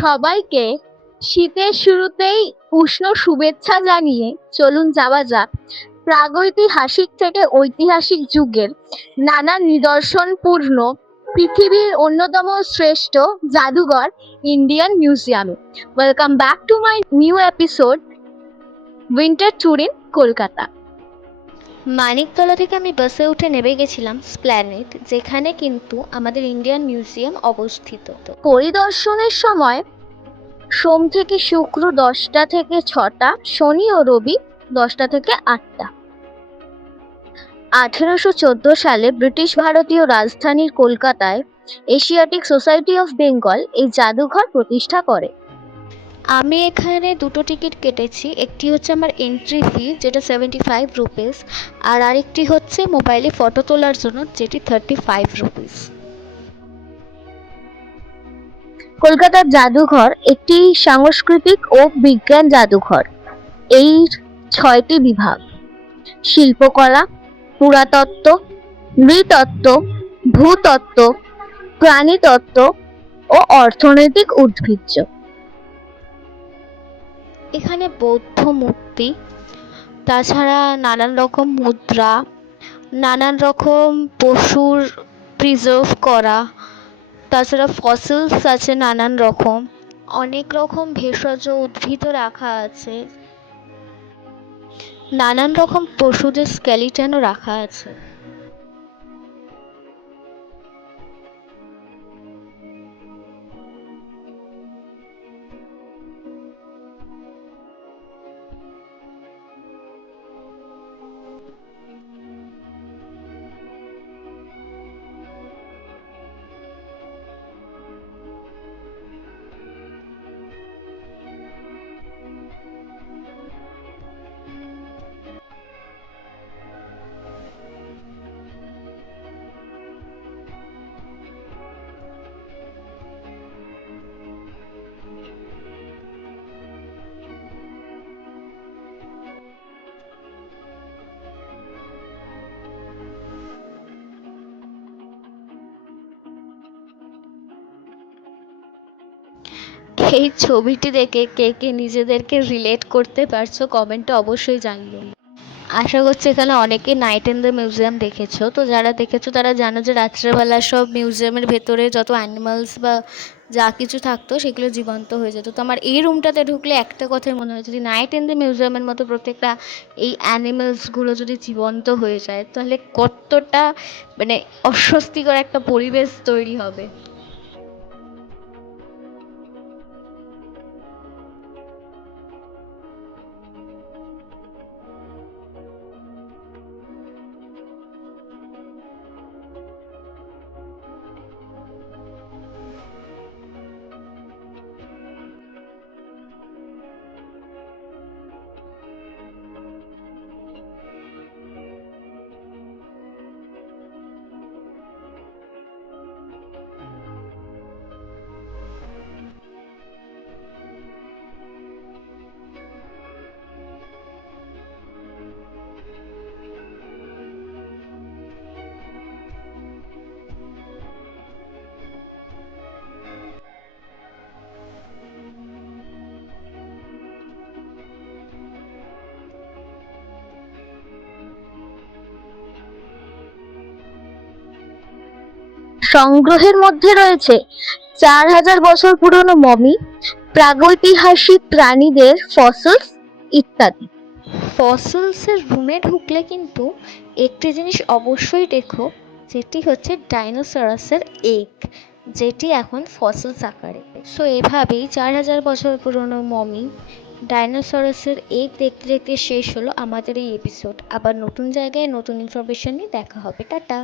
সবাইকে শীতের শুরুতেই উষ্ণ শুভেচ্ছা জানিয়ে চলুন যাওয়া যাক প্রাগৈতিহাসিক থেকে ঐতিহাসিক যুগের নানা নিদর্শনপূর্ণ পৃথিবীর অন্যতম শ্রেষ্ঠ জাদুঘর ইন্ডিয়ান মিউজিয়ামে। Welcome back to my new episode winter tour in Kolkata. Maniktala থেকে আমি বাসে উঠে নেমে গেছিলাম স্প্ল্যানেড, যেখানে কিন্তু আমাদের ইন্ডিয়ান মিউজিয়াম অবস্থিত। পরিদর্শনের সময় সোম থেকে শুক্র 10টা থেকে 6টা, শনি ও রবি 10টা থেকে 8টা। 1814 সালে ব্রিটিশ ভারতীয় রাজধানীর কলকাতায় এশিয়াটিক সোসাইটি অফ বেঙ্গল এই জাদুঘর প্রতিষ্ঠা করে। আমি এখানে দুটো টিকিট কেটেছি, একটি হচ্ছে আমার এন্ট্রি ফি যেটা 75 রুপিস, আর আরেকটি হচ্ছে মোবাইলে ফটো তোলার জন্য যেটি 35 রুপিস। কলকাতার জাদুঘর একটি সাংস্কৃতিক ও বিজ্ঞান জাদুঘর। এই 6টি বিভাগ: শিল্পকলা, পুরাতত্ত্ব, নৃতত্ত্ব, ভূতত্ত্ব, প্রাণীতত্ত্ব ও অর্থনৈতিক উদ্ভিজ্জ। এখানে বৌদ্ধ মূর্তি, তাছাড়া নানান রকম মুদ্রা, নানান রকম পশুর প্রিজার্ভ করা, তাছাড়া ফসিলস আছে নানান রকম, অনেক রকম ভেষজ উদ্ভিদও রাখা আছে, নানান রকম পশুদের স্কেলিটনও রাখা আছে। এই ছবিটি দেখে কে কে নিজেদেরকে রিলেট করতে পারছো কমেন্টে অবশ্যই জানিও। আশা করছি এখানে অনেকে নাইট ইন দ্য মিউজিয়াম দেখেছো, তো যারা দেখেছো তারা জানো যে রাত্রেবেলা সব মিউজিয়ামের ভেতরে যত অ্যানিমালস বা যা কিছু থাকতো সেগুলো জীবন্ত হয়ে যেত। তো আমার এই রুমটাতে ঢুকলে একটা কথাই মনে হয়, যদি নাইট ইন দ্য মিউজিয়ামের মতো প্রত্যেকটা এই অ্যানিমালসগুলো যদি জীবন্ত হয়ে যায় তাহলে কতটা মানে অস্বস্তিকর একটা পরিবেশ তৈরি হবে। সংগ্রহের মধ্যে রয়েছে 4000 বছর পুরনো মমি, প্রাগৈতিহাসিক প্রাণীদের ফসিলস ইত্যাদি। ফসিলসের রুমে ঢুকলে কিন্তু একটি জিনিস অবশ্যই দেখো, যেটি হচ্ছে ডাইনোসরাসের এগ, যেটি এখন ফসিলস আকারে। সো এভাবেই 4000 বছর পুরনো মমি, ডাইনোসরাসের এগ দেখতে দেখতে শেষ হলো আমাদের এই এপিসোড। আবার নতুন জায়গায় নতুন ইনফরমেশন নিয়ে দেখা হবে। টাটা।